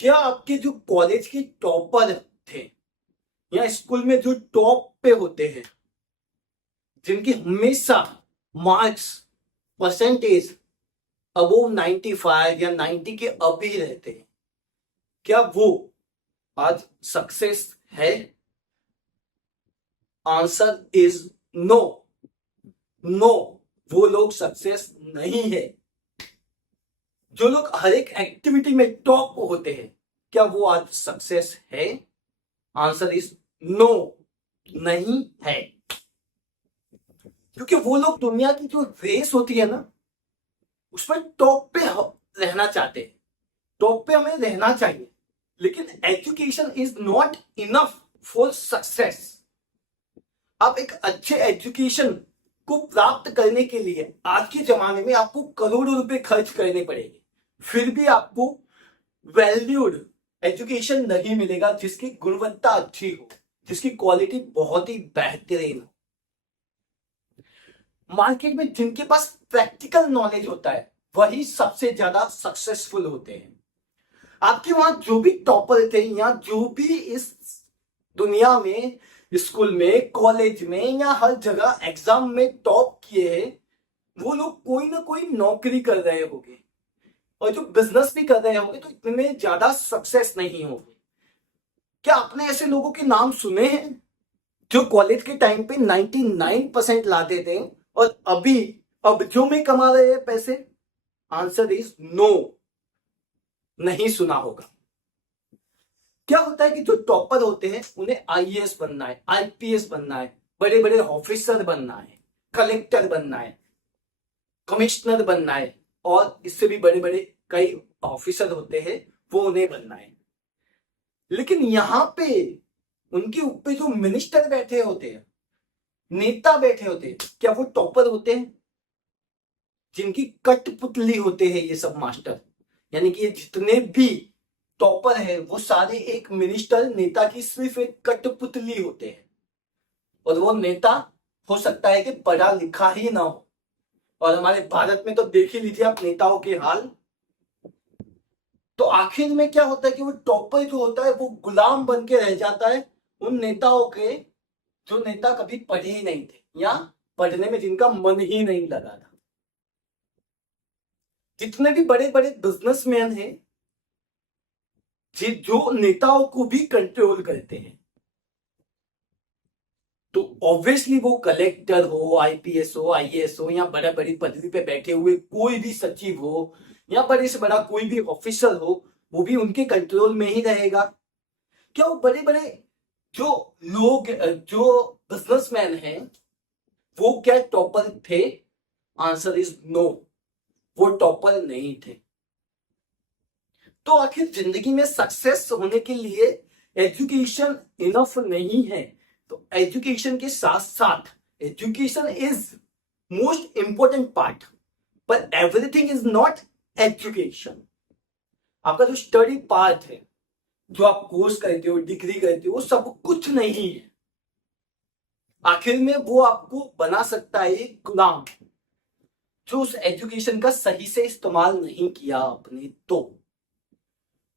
क्या आपके जो कॉलेज के टॉपर थे या स्कूल में जो टॉप पे होते हैं, जिनकी हमेशा मार्क्स परसेंटेज अबोव 95 या 90 के अब ही रहते हैं, क्या वो आज सक्सेस है? Answer is no. नो, वो लोग सक्सेस नहीं है। जो लोग हर एक एक्टिविटी में टॉप होते हैं, क्या वो आज सक्सेस है? आंसर इज नो, नहीं है। क्योंकि वो लोग दुनिया की जो रेस होती है ना, उसमें टॉप पे रहना चाहते हैं। टॉप पे हमें रहना चाहिए, लेकिन education is not enough for success. आप एक अच्छे एजुकेशन को प्राप्त करने के लिए आज के जमाने में आपको करोड़ों रुपए खर्च करने पड़ेंगे, फिर भी आपको वैल्यूड एजुकेशन नहीं मिलेगा जिसकी गुणवत्ता अच्छी हो, जिसकी क्वालिटी बहुत ही बेहतरीन हो। मार्केट में जिनके पास प्रैक्टिकल नॉलेज होता है वही सबसे ज्यादा सक्सेसफुल होते हैं। आपके वहां जो भी टॉपर थे या जो भी इस दुनिया में, स्कूल में, कॉलेज में या हर जगह एग्जाम में टॉप किए हैं, वो लोग कोई ना कोई नौकरी कर रहे होंगे, और जो बिजनेस भी कर रहे होंगे तो इतने ज्यादा सक्सेस नहीं होंगे। क्या आपने ऐसे लोगों के नाम सुने हैं जो कॉलेज के टाइम पे 99% लाते थे और अब जो में कमा रहे हैं पैसे? आंसर इज नो, नहीं सुना होगा। क्या होता है कि जो टॉपर होते हैं उन्हें आईएएस बनना है, आईपीएस बनना है, बड़े बड़े ऑफिसर बनना है, कलेक्टर बनना है, कमिश्नर बनना है, और इससे भी बड़े बड़े कई ऑफिसर होते हैं, वो उन्हें बनना है। लेकिन यहां पे उनके ऊपर जो मिनिस्टर बैठे होते हैं, नेता बैठे होते हैं, क्या वो टॉपर होते हैं? जिनकी कठपुतली होते हैं ये सब मास्टर, यानी कि ये जितने भी टॉपर है वो सारे एक मिनिस्टर, नेता की सिर्फ एक कठपुतली होते हैं। और वो नेता हो सकता है कि पढ़ा लिखा ही ना हो, और हमारे भारत में तो देख ही लीजिए आप नेताओं के हाल। तो आखिर में क्या होता है कि वो टॉपर जो होता है वो गुलाम बन के रह जाता है उन नेताओं के, जो नेता कभी पढ़े ही नहीं थे या पढ़ने में जिनका मन ही नहीं लगा था। जितने भी बड़े बड़े बिजनेसमैन हैं, जो नेताओं को भी कंट्रोल करते हैं, तो ऑब्वियसली वो कलेक्टर हो, आईपीएस हो, आईएएस हो, या बड़ा बड़ी पदवी पे बैठे हुए कोई भी सचिव हो या बड़े से बड़ा कोई भी ऑफिसर हो, वो भी उनके कंट्रोल में ही रहेगा। क्या वो बड़े बड़े जो लोग, जो बिजनेसमैन हैं, वो क्या टॉपर थे? आंसर इज नो, वो टॉपर नहीं थे। तो आखिर जिंदगी में सक्सेस होने के लिए एजुकेशन इनफ नहीं है। तो एजुकेशन के साथ साथ education is most important part, पर एवरीथिंग इज नॉट एजुकेशन। आपका जो स्टडी पार्ट है, जो आप कोर्स करते हो, डिग्री करते हो, वो सब कुछ नहीं है। आखिर में वो आपको बना सकता है एक गुलाम, जो उस एजुकेशन का सही से इस्तेमाल नहीं किया आपने तो।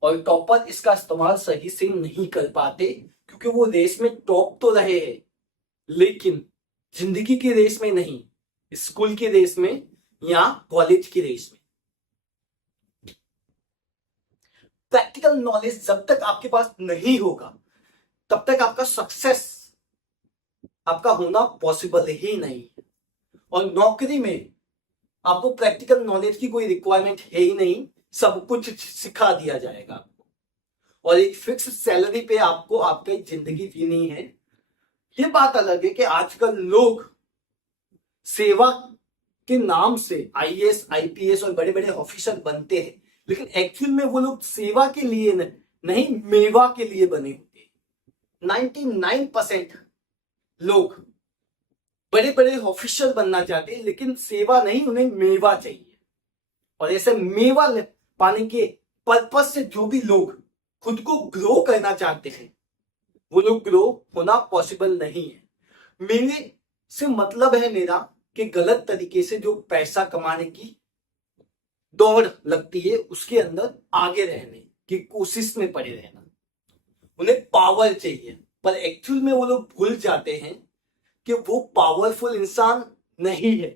और टॉपर इसका इस्तेमाल सही से नहीं कर पाते, क्योंकि वो रेस में टॉप तो रहे हैं, लेकिन जिंदगी की रेस में नहीं, स्कूल की रेस में या कॉलेज की रेस में। प्रैक्टिकल नॉलेज जब तक आपके पास नहीं होगा, तब तक आपका सक्सेस, आपका होना पॉसिबल ही नहीं है। और नौकरी में आपको प्रैक्टिकल नॉलेज की कोई रिक्वायरमेंट है ही नहीं, सब कुछ सिखा दिया जाएगा आपको, और एक फिक्स सैलरी पे आपको आपकी जिंदगी जीनी है। ये बात अलग है कि आजकल लोग सेवा के नाम से आईएएस, आईपीएस और बड़े बड़े ऑफिसर बनते हैं, लेकिन एक्चुअल में वो लोग सेवा के लिए नहीं, मेवा के लिए बने होते हैं। 99% लोग बड़े बड़े ऑफिसर बनना चाहते हैं, लेकिन सेवा नहीं, उन्हें मेवा चाहिए। और ऐसे मेवा पाने के पर्पज से जो भी लोग खुद को ग्रो करना चाहते हैं, वो लोग ग्रो होना पॉसिबल नहीं है। मेरे से मतलब है मेरा कि गलत तरीके से जो पैसा कमाने की दौड़ लगती है, उसके अंदर आगे रहने की कोशिश में पड़े रहना। उन्हें पावर चाहिए, पर एक्चुअल में वो लोग भूल जाते हैं कि वो पावरफुल इंसान नहीं है,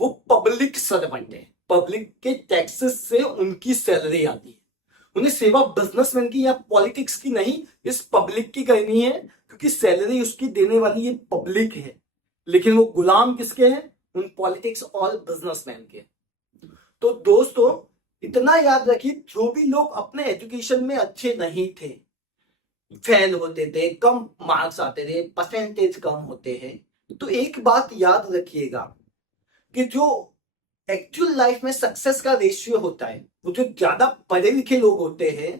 वो पब्लिक सर्वेंट है। पब्लिक के टैक्सेस से उनकी सैलरी आती है। उन्हें सेवा बिजनेसमैन की या पॉलिटिक्स की नहीं, इस पब्लिक की करनी है, क्योंकि सैलरी उसकी देने वाली ये पब्लिक है। लेकिन वो गुलाम किसके हैं? उन पॉलिटिक्स और बिजनेसमैन के। तो दोस्तों, इतना याद रखिए, जो भी लोग अपने एजुकेशन में अच्छे नहीं थे, फेल होते थे, कम मार्क्स आते थे, परसेंटेज कम होते हैं, तो एक बात याद रखिएगा कि जो एक्चुअल लाइफ में सक्सेस का रेशियो होता है, वो जो ज्यादा पढ़े लिखे लोग होते हैं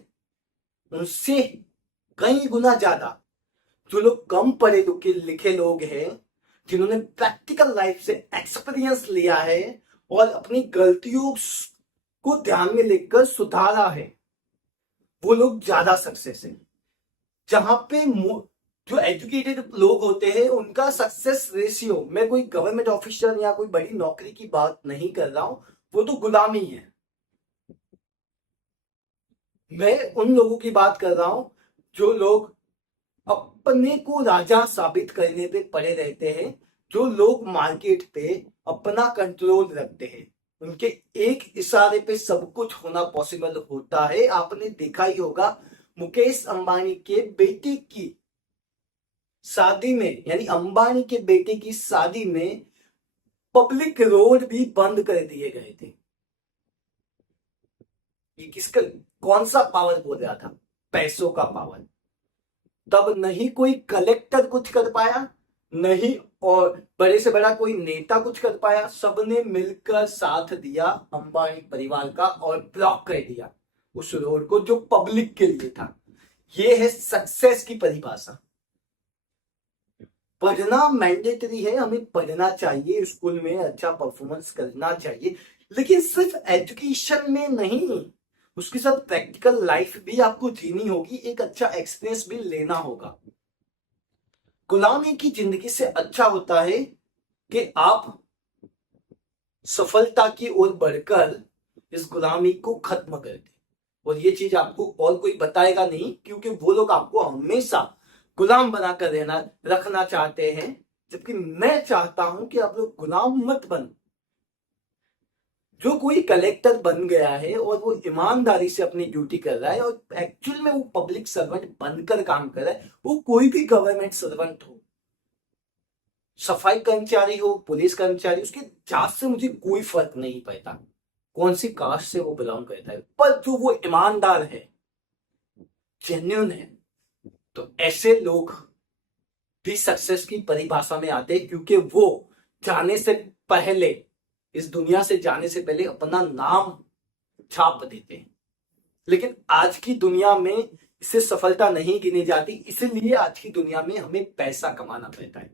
उनसे कई गुना ज्यादा जो लोग कम पढ़े लिखे लोग हैं, जिन्होंने प्रैक्टिकल लाइफ से एक्सपीरियंस लिया है और अपनी गलतियों को ध्यान में लेकर सुधारा है, वो लोग ज्यादा सक्सेस है। जहां पे जो एजुकेटेड लोग होते हैं उनका सक्सेस रेशियो, मैं कोई गवर्नमेंट ऑफिसर या कोई बड़ी नौकरी की बात नहीं कर रहा हूं, वो तो गुलामी है। मैं उन लोगों की बात कर रहा हूं जो लोग अपने को राजा साबित करने पे पड़े रहते हैं, जो लोग मार्केट पे अपना कंट्रोल रखते हैं, उनके एक इशारे पे सब कुछ होना पॉसिबल होता है। आपने देखा ही होगा, मुकेश अंबानी के बेटे की शादी में, यानी अंबानी के बेटे की शादी में पब्लिक रोड भी बंद कर दिए गए थे। ये किसका, कौन सा पावर बोल रहा था? पैसों का पावर। तब नहीं कोई कलेक्टर कुछ कर पाया, नहीं और बड़े से बड़ा कोई नेता कुछ कर पाया, सबने मिलकर साथ दिया अंबानी परिवार का और ब्लॉक कर दिया उस रोड को जो पब्लिक के लिए था। ये है सक्सेस की परिभाषा। पढ़ना मैंडेटरी है, हमें पढ़ना चाहिए, स्कूल में अच्छा परफॉर्मेंस करना चाहिए, लेकिन सिर्फ एजुकेशन में नहीं, उसके साथ प्रैक्टिकल लाइफ भी आपको जीनी होगी, एक अच्छा एक्सपीरियंस भी लेना होगा। गुलामी की जिंदगी से अच्छा होता है कि आप सफलता की ओर बढ़कर इस गुलामी को खत्म कर दें। और ये चीज आपको और कोई बताएगा नहीं, क्योंकि वो लोग आपको हमेशा गुलाम बनाकर रहना रखना चाहते हैं, जबकि मैं चाहता हूं कि आप लोग गुलाम मत बन। जो कोई कलेक्टर बन गया है और वो ईमानदारी से अपनी ड्यूटी कर रहा है और एक्चुअल में वो पब्लिक सर्वेंट बनकर काम कर रहा है, वो कोई भी गवर्नमेंट सर्वेंट हो, सफाई कर्मचारी हो, पुलिस कर्मचारी, उसके जात से मुझे कोई फर्क नहीं पड़ता, कौन सी कास्ट से वो बिलोंग करता है, पर जो वो ईमानदार है, जेन्युइन है, तो ऐसे लोग भी सक्सेस की परिभाषा में आते हैं, क्योंकि वो जाने से पहले, इस दुनिया से जाने से पहले अपना नाम छाप देते हैं। लेकिन आज की दुनिया में इससे सफलता नहीं गिनी जाती, इसलिए आज की दुनिया में हमें पैसा कमाना पड़ता है।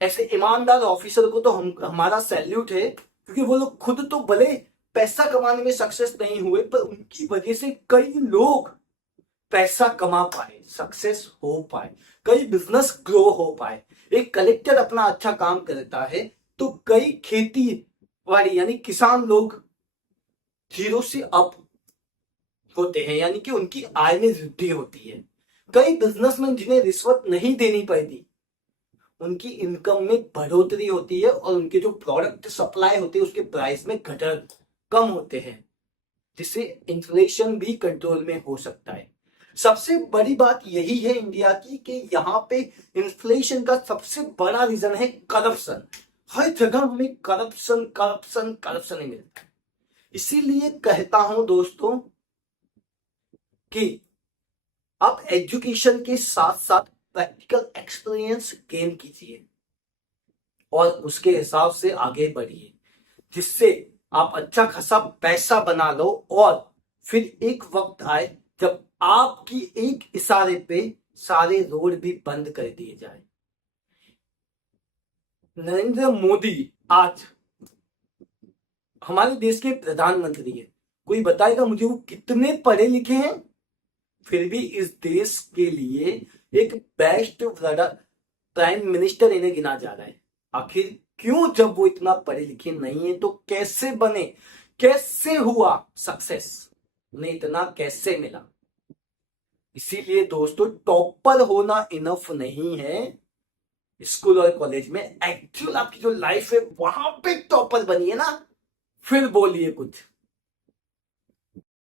ऐसे ईमानदार ऑफिसर को तो हमारा सैल्यूट है, क्योंकि वो लोग खुद तो भले पैसा कमाने में सक्सेस नहीं हुए, पर उनकी वजह से कई लोग पैसा कमा पाए, सक्सेस हो पाए, कई बिजनेस ग्रो हो पाए। एक कलेक्टर अपना अच्छा काम करता है तो कई खेती वाली यानी किसान लोग जीरो से अप होते हैं, यानी कि उनकी आय में वृद्धि होती है। कई बिजनेसमैन जिन्हें रिश्वत नहीं देनी पड़ती, उनकी इनकम में बढ़ोतरी होती है और उनके जो प्रोडक्ट सप्लाई होते हैं उसके प्राइस में घटक कम होते हैं, जिससे इन्फ्लेशन भी कंट्रोल में हो सकता है। सबसे बड़ी बात यही है इंडिया की कि यहाँ पे इन्फ्लेशन का सबसे बड़ा रीजन है करप्शन। हर जगह हमें करप्शन करप्शन करप्शन ही मिलता है। इसीलिए कहता हूं दोस्तों कि आप एजुकेशन के साथ साथ प्रैक्टिकल एक्सपीरियंस गेन कीजिए और उसके हिसाब से आगे बढ़िए, जिससे आप अच्छा खासा पैसा बना लो और फिर एक वक्त आए जब आपकी एक इशारे पे सारे रोड भी बंद कर दिए जाए। नरेंद्र मोदी आज हमारे देश के प्रधानमंत्री है। कोई बताएगा मुझे वो कितने पढ़े लिखे हैं? फिर भी इस देश के लिए एक बेस्ट प्राइम मिनिस्टर इन्हें गिना जा रहा है। आखिर क्यों? जब वो इतना पढ़े लिखे नहीं है तो कैसे बने, कैसे हुआ सक्सेस, उन्हें इतना कैसे मिला? इसीलिए दोस्तों टॉपर होना इनफ नहीं है स्कूल और कॉलेज में, एक्चुअल आपकी जो लाइफ है वहां पे टॉपर बनिए ना, फिर बोलिए कुछ।